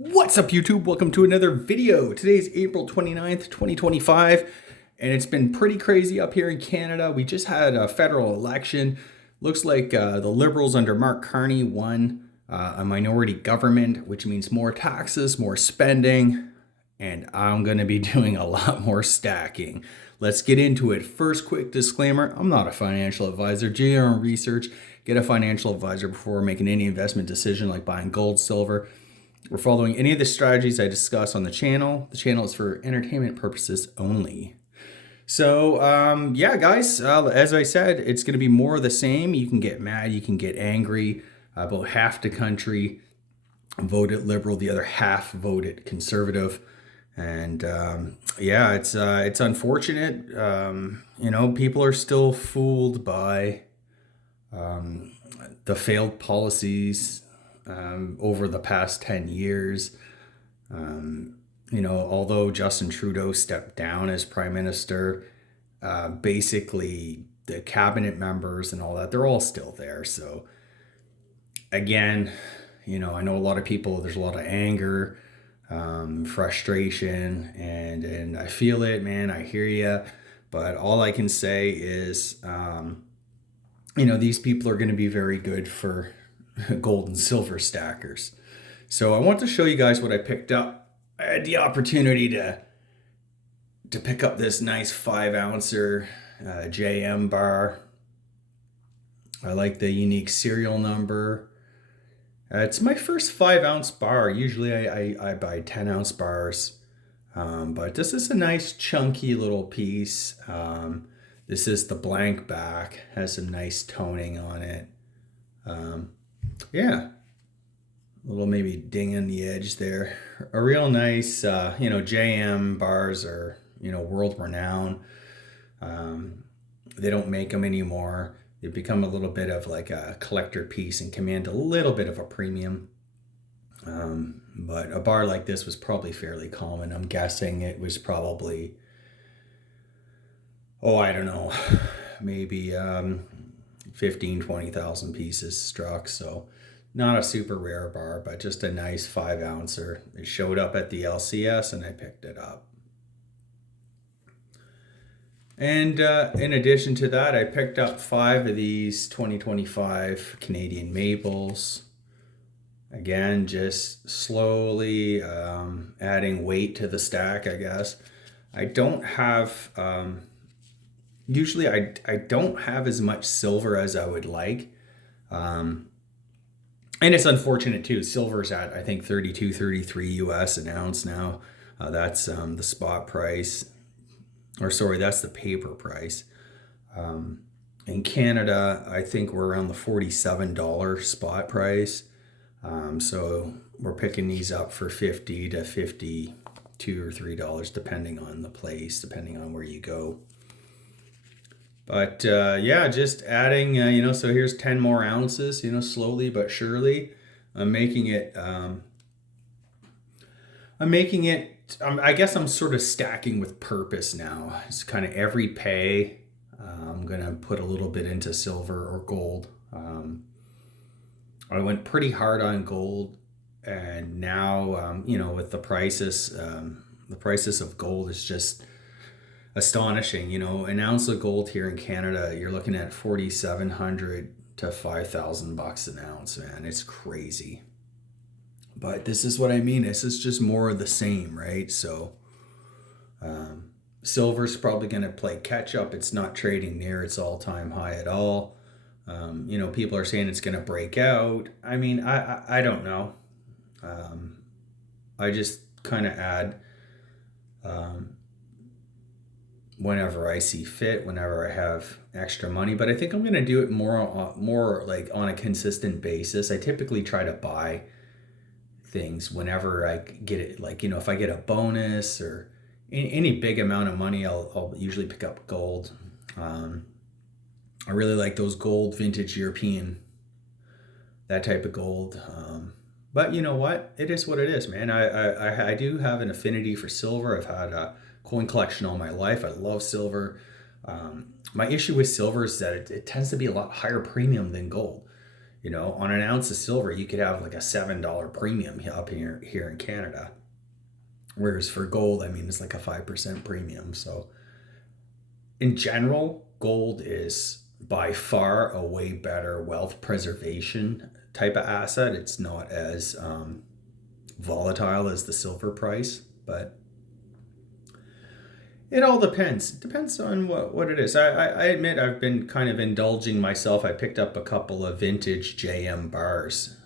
What's up, YouTube? Welcome to another video. Today's April 29th, 2025, and it's been pretty crazy up here in Canada. We just had a federal election. Looks like the Liberals under Mark Carney won a minority government, which means more taxes, more spending, and I'm going to be doing a lot more stacking. Let's get into it. First, quick disclaimer, I'm not a financial advisor. Do your own research. Get a financial advisor before making any investment decision like buying gold, silver. We're following any of the strategies I discuss on the channel. The channel is for entertainment purposes only. So, yeah, guys, as I said, it's going to be more of the same. You can get mad, you can get angry. About half the country voted Liberal, the other half voted Conservative. And yeah, it's unfortunate. People are still fooled by the failed policies over the past 10 years. Although Justin Trudeau stepped down as prime minister, basically the cabinet members and all that, they're all still there. So again, I know a lot of people, there's a lot of anger, frustration, and I feel it, man. I hear you. But all I can say is, these people are going to be very good for gold and silver stackers. So I want to show you guys what I picked up. I had the opportunity to pick up this nice 5-ouncer JM bar. I like the unique serial number. It's my first 5-ounce bar. Usually I buy 10-ounce bars. But this is a nice chunky little piece. This is the blank back. Has some nice toning on it. Yeah, a little maybe ding on the edge there. A real nice, JM bars are, world renowned. They don't make them anymore. They've become a little bit of like a collector piece and command a little bit of a premium. But a bar like this was probably fairly common. I'm guessing it was probably, I don't know, maybe 15, 20,000 pieces struck. So not a super rare bar, but just a nice 5-ouncer. It showed up at the LCS and I picked it up. And in addition to that, I picked up 5 of these 2025 Canadian Maples. Again, just slowly adding weight to the stack, I guess. I don't have... Usually I don't have as much silver as I would like. And it's unfortunate too. Silver's at, I think, 32, 33 US an ounce now. That's the spot price. Or sorry, that's the paper price. In Canada, I think we're around the $47 spot price. So we're picking these up for $50 to $52 or $3, depending on the place, depending on where you go. But yeah, just adding, so here's 10 more ounces, slowly but surely. I guess I'm sort of stacking with purpose now. It's kind of every pay, I'm going to put a little bit into silver or gold. I went pretty hard on gold, and now, with the prices of gold is just astonishing. An ounce of gold here in Canada, you're looking at $4,700 to $5,000 an ounce, man. It's crazy. But this is what I mean. This is just more of the same, right? So silver's probably going to play catch up. It's not trading near its all-time high at all. People are saying it's going to break out. I mean, I don't know. I just kind of add whenever I see fit, whenever I have extra money. But I think I'm going to do it more like on a consistent basis. I typically try to buy things whenever I get it. Like, if I get a bonus or any big amount of money, I'll usually pick up gold. I really like those gold vintage European, that type of gold. But you know what? It is what it is, man. I do have an affinity for silver. I've had a coin collection all my life. I love silver. My issue with silver is that it tends to be a lot higher premium than gold. You know, on an ounce of silver, you could have like a $7 premium up here in Canada. Whereas for gold, I mean, it's like a 5% premium. So in general, gold is by far a way better wealth preservation type of asset. It's not as volatile as the silver price, but it all depends. It depends on what it is. I admit I've been kind of indulging myself. I picked up a couple of vintage JM bars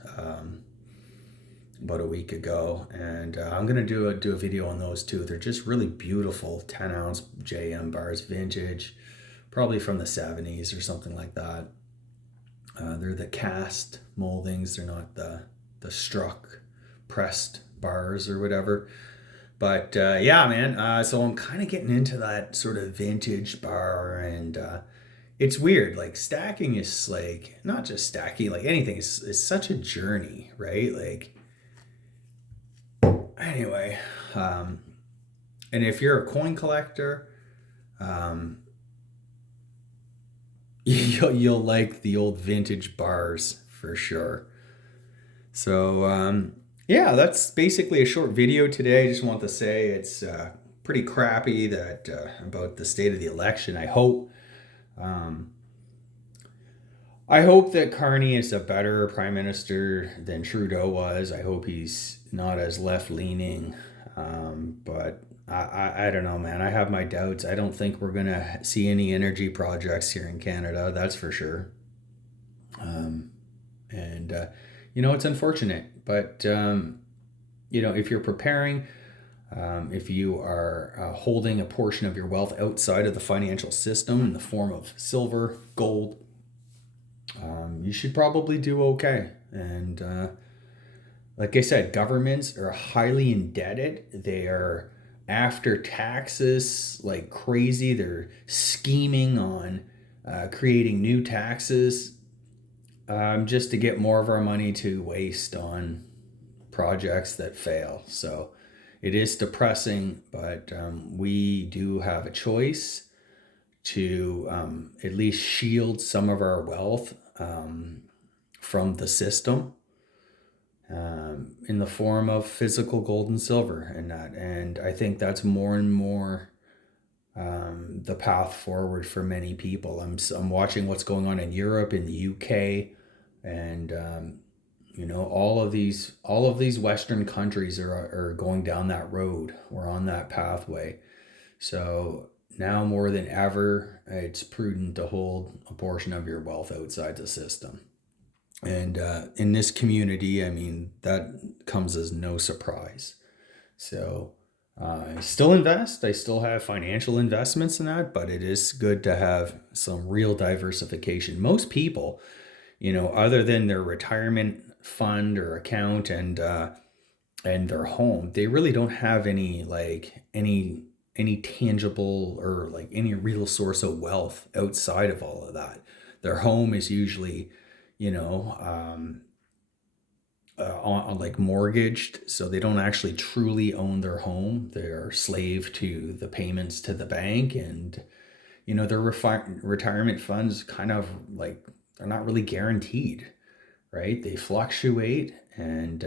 about a week ago, and I'm gonna do a video on those too. They're just really beautiful 10-ounce JM bars, vintage, probably from the 70s or something like that. They're the cast moldings. They're not the struck pressed bars or whatever. But yeah, man. So I'm kind of getting into that sort of vintage bar, and it's weird. Like stacking is like not just stacking, like anything is such a journey, right? Like anyway, and if you're a coin collector, you'll like the old vintage bars for sure. So yeah, that's basically a short video today. I just want to say it's pretty crappy that about the state of the election. I hope that Carney is a better prime minister than Trudeau was. I hope he's not as left leaning. But I don't know, man. I have my doubts. I don't think we're gonna see any energy projects here in Canada. That's for sure. And you know, it's unfortunate, but you know, if you're preparing, if you are holding a portion of your wealth outside of the financial system in the form of silver, gold, you should probably do okay. And like I said, governments are highly indebted. They are after taxes like crazy. They're scheming on creating new taxes just to get more of our money to waste on projects that fail. So it is depressing, but we do have a choice to at least shield some of our wealth from the system in the form of physical gold and silver and that. And I think that's more and more the path forward for many people. I'm watching what's going on in Europe, in the UK, and you know, all of these Western countries are going down that road. We're on that pathway. So now more than ever, it's prudent to hold a portion of your wealth outside the system. And in this community, I mean, that comes as no surprise. So I still invest. I still have financial investments in that, but it is good to have some real diversification. Most people, you know, other than their retirement fund or account and their home, they really don't have any tangible or like any real source of wealth outside of all of that. Their home is usually, you know, on like mortgaged, so they don't actually truly own their home. They're slave to the payments to the bank, and you know, their retirement funds kind of like they're not really guaranteed, right? They fluctuate, and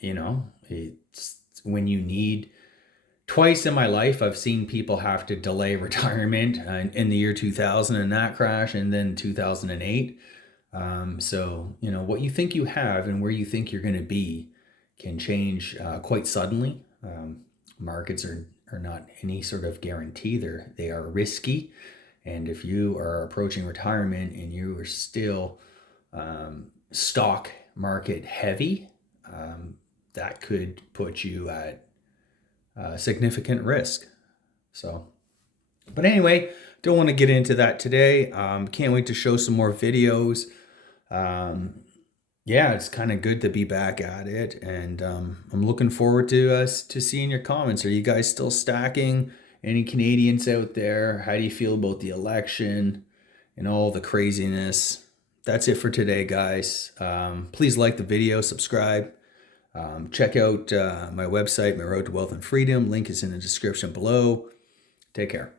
you know, it's when you need. Twice in my life, I've seen people have to delay retirement in the year 2000 and that crash, and then 2008. So, you know, what you think you have and where you think you're going to be can change quite suddenly. Markets are not any sort of guarantee. They are risky. And if you are approaching retirement and you are still stock market heavy, that could put you at significant risk. So, but anyway, don't want to get into that today. Can't wait to show some more videos. Yeah, it's kind of good to be back at it, and I'm looking forward to seeing your comments. Are you guys still stacking? Any Canadians out there? How do you feel about the election and all the craziness? That's it for today, guys. Please like the video, subscribe. Check out my website, My Road to Wealth and Freedom. Link is in the description below. Take care.